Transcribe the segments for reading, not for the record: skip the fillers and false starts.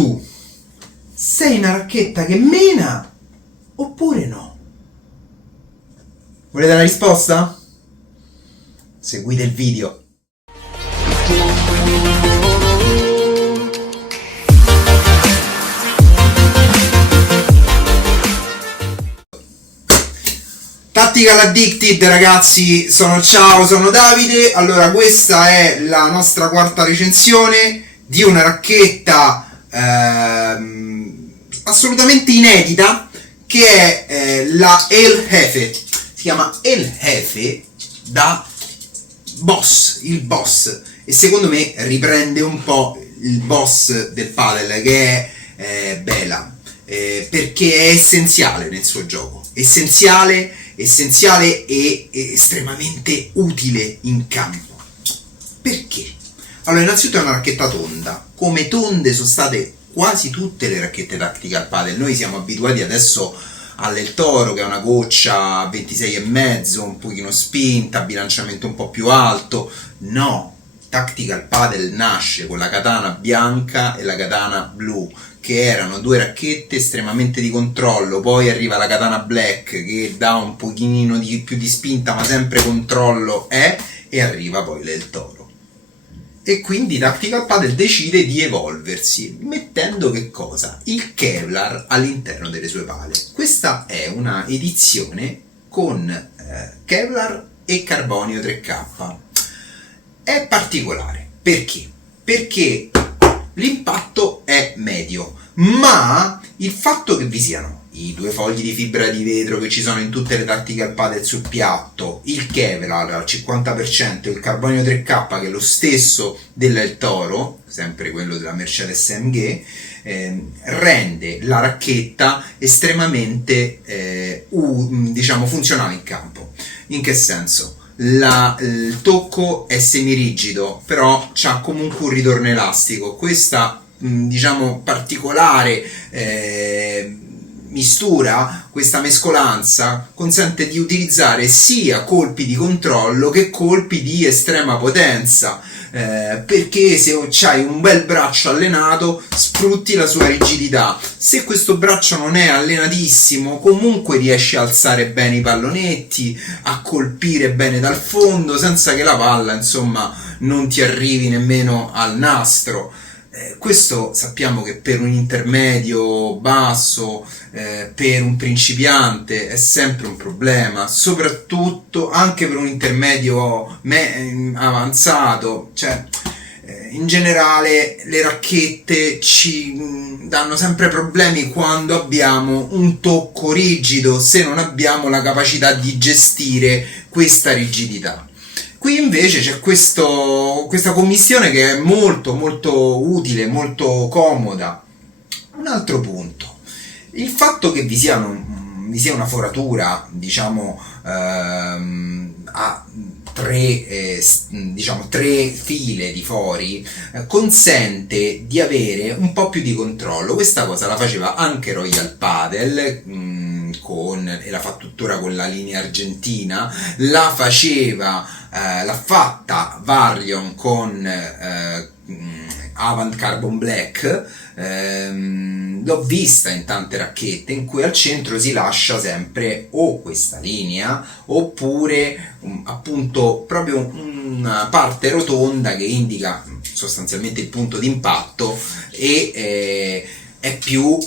tu sei una racchetta che mena oppure no? Volete la risposta? Seguite il video. Tactical Addicted, ragazzi, ciao, sono Davide. Allora, questa è la nostra quarta recensione di una racchetta assolutamente inedita, che è la El Jefe. Si chiama El Jefe da Boss, il boss, e secondo me riprende un po' il boss del padel, che è Bela, perché è essenziale nel suo gioco, essenziale e estremamente utile in campo. Perché? Allora, innanzitutto è una racchetta tonda, come tonde sono state quasi tutte le racchette Tactical Padel. Noi siamo abituati adesso all'El Toro, che è una goccia 26,5, un pochino spinta, bilanciamento un po' più alto. No, Tactical Padel nasce con la katana bianca e la katana blu, che erano due racchette estremamente di controllo. Poi arriva la katana black, che dà un pochino più di spinta, ma sempre controllo e arriva poi l'El Toro. E quindi Tactical Padel decide di evolversi, mettendo che cosa? Il Kevlar all'interno delle sue pale. Questa è una edizione con Kevlar e carbonio 3K. È particolare. Perché? Perché l'impatto è medio, ma il fatto che vi siano i due fogli di fibra di vetro che ci sono in tutte le Tactical Padel sul piatto, il Kevlar al 50% e il carbonio 3K, che è lo stesso dell'El Toro, sempre quello della Mercedes AMG, rende la racchetta estremamente funzionale in campo. In che senso? Il tocco è semirigido, però c'ha comunque un ritorno elastico. Questa particolare mistura, questa mescolanza, consente di utilizzare sia colpi di controllo che colpi di estrema potenza, perché se c'hai un bel braccio allenato sfrutti la sua rigidità. Se questo braccio non è allenatissimo, comunque riesci a alzare bene i pallonetti, a colpire bene dal fondo senza che la palla non ti arrivi nemmeno al nastro. Questo sappiamo che per un intermedio basso, per un principiante è sempre un problema, soprattutto anche per un intermedio avanzato. In generale le racchette ci danno sempre problemi quando abbiamo un tocco rigido, se non abbiamo la capacità di gestire questa rigidità. Qui invece c'è questa commistione che è molto molto utile, molto comoda. Un altro punto, il fatto che vi sia una foratura, a tre file di fori, consente di avere un po' più di controllo. Questa cosa la faceva anche Royal Padel, e la fa tuttora con la linea argentina, l'ha fatta Varion con Avant Carbon Black. L'ho vista in tante racchette in cui al centro si lascia sempre o questa linea oppure appunto proprio una parte rotonda che indica sostanzialmente il punto di impatto, e è più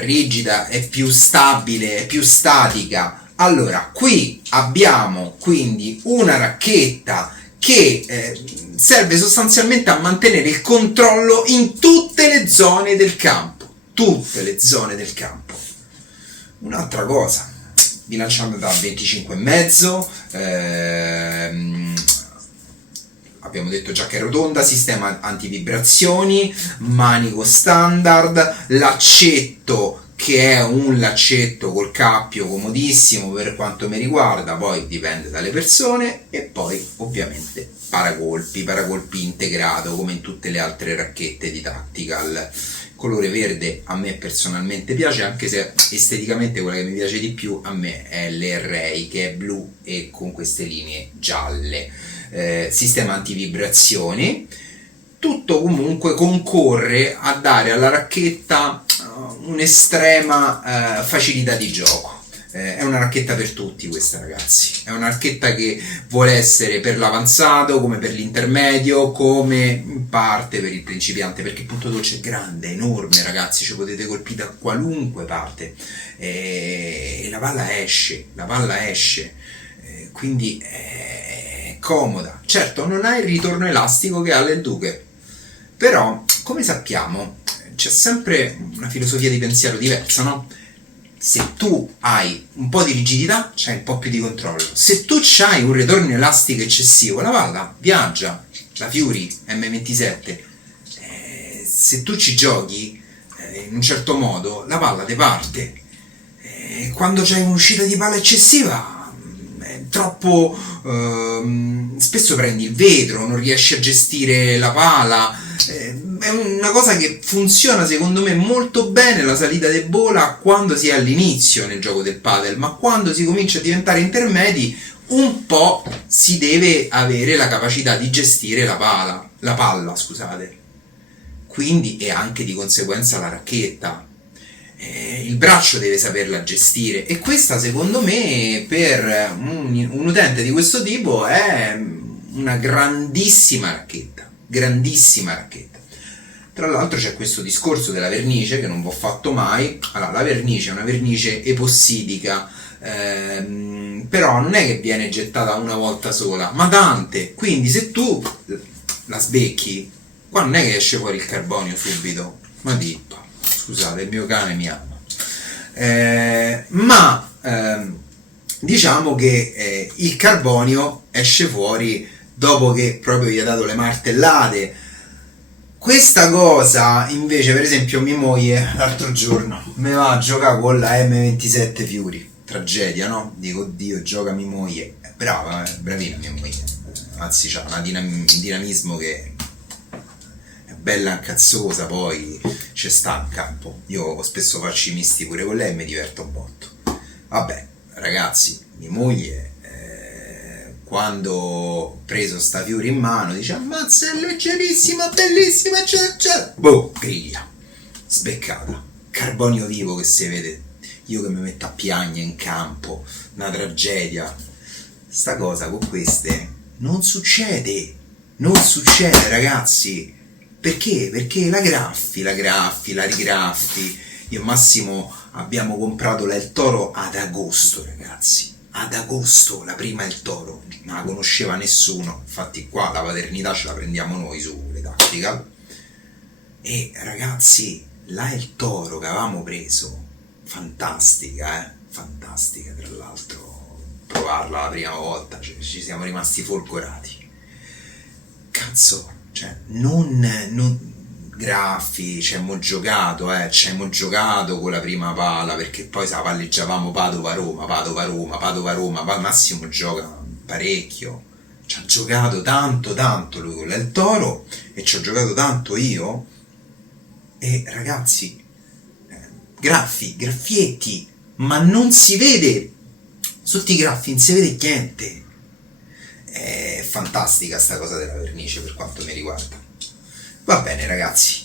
rigida, è più stabile, è più statica. Allora, qui abbiamo quindi una racchetta che serve sostanzialmente a mantenere il controllo in tutte le zone del campo. Un'altra cosa, bilanciando da 25,5, abbiamo detto già che è rotonda, sistema antivibrazioni, manico standard, laccetto che è un laccetto col cappio comodissimo per quanto mi riguarda, poi dipende dalle persone, e poi ovviamente paracolpi integrato come in tutte le altre racchette di Tactical. Colore verde a me personalmente piace, anche se esteticamente quella che mi piace di più a me è l'R-Ray, che è blu e con queste linee gialle. Sistema antivibrazioni, tutto comunque concorre a dare alla racchetta un'estrema facilità di gioco. È una racchetta per tutti questa, ragazzi. È una racchetta che vuole essere per l'avanzato, come per l'intermedio, come in parte per il principiante, perché il punto dolce è grande, enorme, ragazzi, ci potete colpire da qualunque parte e la palla esce, quindi è comoda. Certo, non ha il ritorno elastico che ha l'El-Duque, però, come sappiamo, c'è sempre una filosofia di pensiero diversa, no? Se tu hai un po' di rigidità, c'hai un po' più di controllo. Se tu c'hai un ritorno elastico eccessivo, la palla viaggia. La Fury M27, se tu ci giochi in un certo modo, la palla te parte. Quando c'hai un'uscita di palla eccessiva, è troppo... spesso prendi il vetro, non riesci a gestire la pala. È una cosa che funziona secondo me molto bene la salita di bola quando si è all'inizio nel gioco del padel, ma quando si comincia a diventare intermedi un po' si deve avere la capacità di gestire la palla, scusate. Quindi e anche di conseguenza la racchetta. Il braccio deve saperla gestire e questa secondo me per un utente di questo tipo è una grandissima racchetta. Tra l'altro c'è questo discorso della vernice che non vi ho fatto mai. Allora, la vernice è una vernice epossidica, però non è che viene gettata una volta sola, ma tante. Quindi se tu la sbecchi, qua non è che esce fuori il carbonio subito, ma dippa. Scusate, il mio cane mi ama. Diciamo che il carbonio esce fuori dopo che proprio gli ha dato le martellate. Questa cosa invece, per esempio, mia moglie l'altro giorno me va a giocare con la M27 Fury, tragedia, no? Dico, oddio, gioca mia moglie, brava, bravina mia moglie, anzi c'ha un dinamismo che è bella incazzosa, poi c'è sta in campo. Io spesso faccio i misti pure con lei e mi diverto un botto. Vabbè, ragazzi, mia moglie quando ho preso sta Fury in mano dice ammazza, è leggerissima, bellissima, eccetera, boh, griglia, sbeccata, carbonio vivo che si vede, io che mi metto a piagne in campo, una tragedia. Sta cosa con queste non succede, ragazzi. Perché? Perché la graffi, la rigraffi. Io e Massimo abbiamo comprato la El Toro ad agosto, ragazzi. Ad agosto, la prima El Toro, non la conosceva nessuno, infatti qua la paternità ce la prendiamo noi sulle Tactical. E ragazzi, la El Toro che avevamo preso, fantastica tra l'altro, provarla la prima volta, cioè, ci siamo rimasti folgorati. Cazzo, cioè, non graffi, ci abbiamo giocato con la prima palla, perché poi se la palleggiavamo Padova-Roma, Massimo gioca parecchio, ci ha giocato tanto lui con il Toro e ci ho giocato tanto io, e ragazzi, graffietti, ma non si vede, sotto i graffi non si vede niente. È fantastica sta cosa della vernice per quanto mi riguarda. Va bene ragazzi,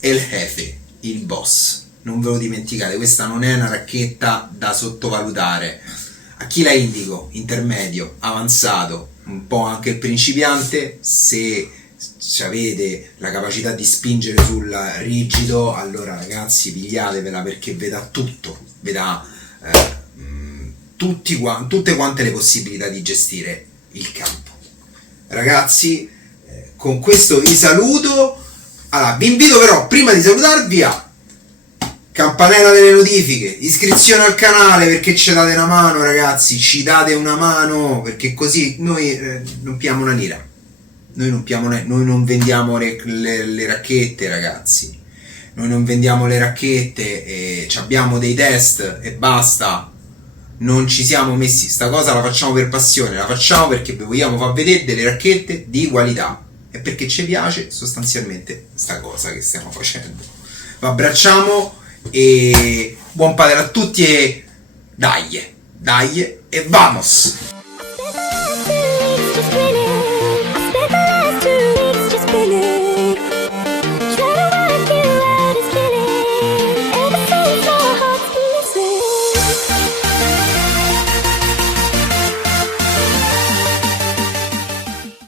El Jefe, il boss, non ve lo dimenticate, questa non è una racchetta da sottovalutare. A chi la indico? Intermedio, avanzato, un po' anche il principiante. Se avete la capacità di spingere sul rigido, allora ragazzi pigliatevela, perché vi dà tutto, vi dà tutte quante le possibilità di gestire il campo. Ragazzi, con questo vi saluto. Allora, vi invito però, prima di salutarvi, a campanella delle notifiche, iscrizione al canale, perché ci date una mano, ragazzi, ci date una mano, perché così noi non piamo una lira, noi non vendiamo le racchette, ragazzi, noi non vendiamo le racchette, e abbiamo dei test e basta. Non ci siamo messi, sta cosa la facciamo per passione, la facciamo perché vi vogliamo far vedere delle racchette di qualità e perché ci piace sostanzialmente sta cosa che stiamo facendo. Vi abbracciamo e buon padre a tutti, e dai e vamos!